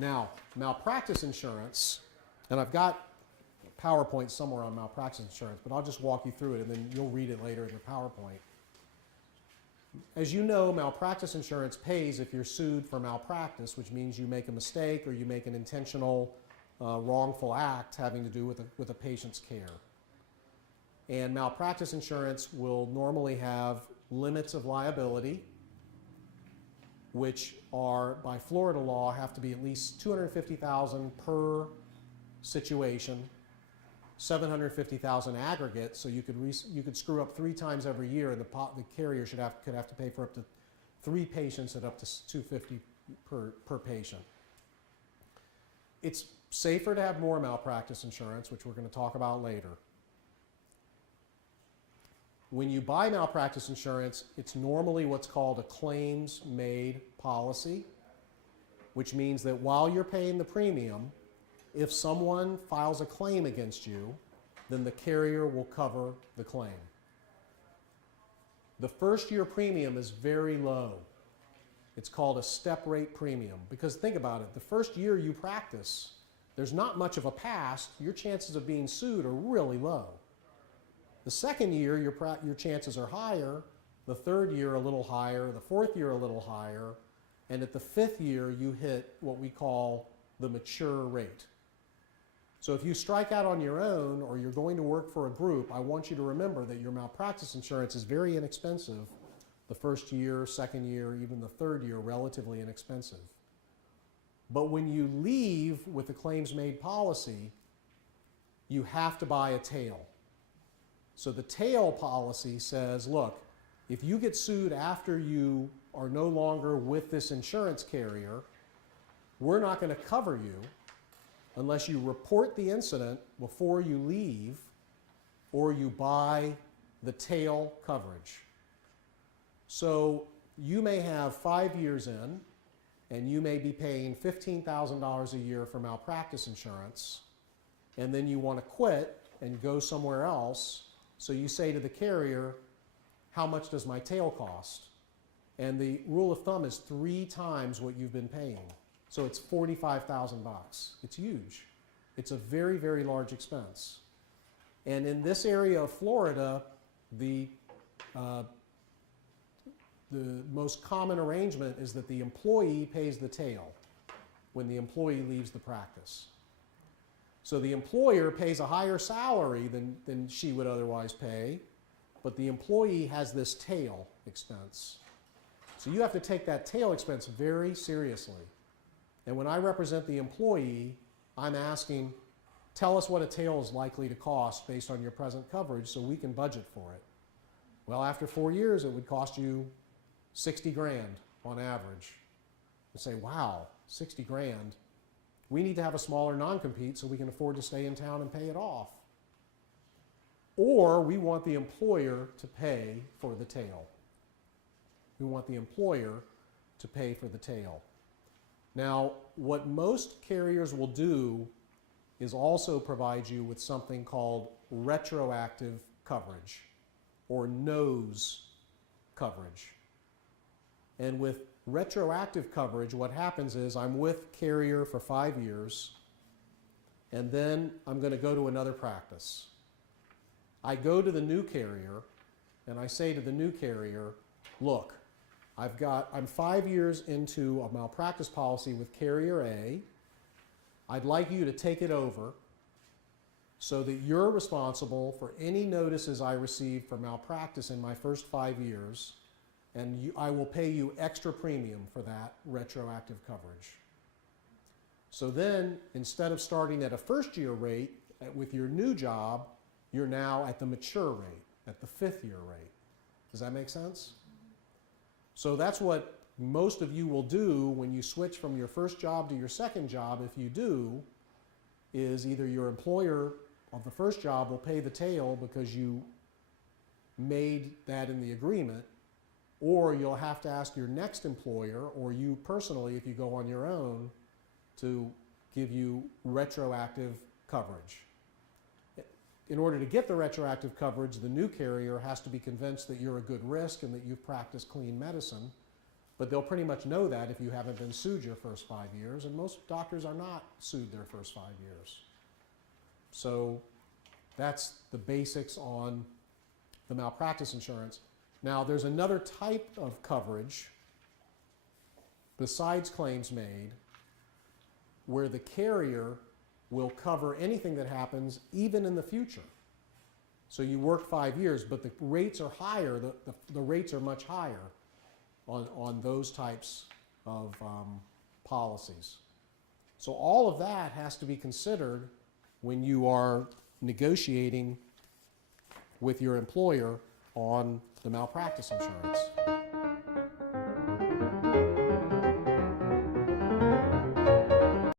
Now, malpractice insurance, and I've got PowerPoint somewhere on malpractice insurance, but I'll just walk you through it and then you'll read it later in the PowerPoint. As you know, malpractice insurance pays if you're sued for malpractice, which means you make a mistake or you make an intentional wrongful act having to do with a patient's care. And malpractice insurance will normally have limits of liability, which are, by Florida law, have to be at least $250,000 per situation, $750,000 aggregate, so you could screw up 3 times every year, and the carrier could have to pay for up to 3 patients at up to $250 per patient. It's safer to have more malpractice insurance, which we're going to talk about later. When you buy malpractice insurance, it's normally what's called a claims-made policy, which means that while you're paying the premium, if someone files a claim against you, then the carrier will cover the claim. The first year premium is very low. It's called a step rate premium, because think about it, the first year you practice, there's not much of a past, your chances of being sued are really low. The second year, your chances are higher, the third year a little higher, the fourth year a little higher, and at the 5th year you hit what we call the mature rate. So if you strike out on your own or you're going to work for a group, I want you to remember that your malpractice insurance is very inexpensive. The first year, second year, even the third year, relatively inexpensive. But when you leave with a claims-made policy, you have to buy a tail. So the tail policy says, look, if you get sued after you are no longer with this insurance carrier, we're not going to cover you unless you report the incident before you leave or you buy the tail coverage. So you may have 5 years in and you may be paying $15,000 a year for malpractice insurance, and then you want to quit and go somewhere else. So you say to the carrier, how much does my tail cost? And the rule of thumb is 3 times what you've been paying. So it's $45,000. It's huge. It's a very, very large expense. And in this area of Florida, the most common arrangement is that the employee pays the tail when the employee leaves the practice. So the employer pays a higher salary than she would otherwise pay, but the employee has this tail expense. So you have to take that tail expense very seriously. And when I represent the employee, I'm asking, tell us what a tail is likely to cost based on your present coverage so we can budget for it. Well, after 4 years, it would cost you 60 grand on average. You say, wow, 60 grand. We need to have a smaller non-compete so we can afford to stay in town and pay it off. Or we want the employer to pay for the tail. We want the employer to pay for the tail. Now, what most carriers will do is also provide you with something called retroactive coverage or nose coverage. And with retroactive coverage, what happens is I'm with carrier for 5 years, and then I'm going to go to another practice. I go to the new carrier, and I say to the new carrier, look, I'm 5 years into a malpractice policy with carrier A. I'd like you to take it over so that you're responsible for any notices I receive for malpractice in my first 5 years, and I will pay you extra premium for that retroactive coverage. So then, instead of starting at a first-year rate with your new job, you're now at the mature rate, at the 5th-year rate. Does that make sense? So that's what most of you will do when you switch from your first job to your second job. If you do, is either your employer of the first job will pay the tail because you made that in the agreement, or you'll have to ask your next employer, or you personally, if you go on your own, to give you retroactive coverage. In order to get the retroactive coverage, the new carrier has to be convinced that you're a good risk and that you've practiced clean medicine but they'll pretty much know that if you haven't been sued your first 5 years, and most doctors are not sued their first 5 years. So that's the basics on the malpractice insurance. Now, there's another type of coverage besides claims made where the carrier will cover anything that happens even in the future. So you work 5 years, but the rates are higher, the rates are much higher on those types of policies. So all of that has to be considered when you are negotiating with your employer on the malpractice insurance.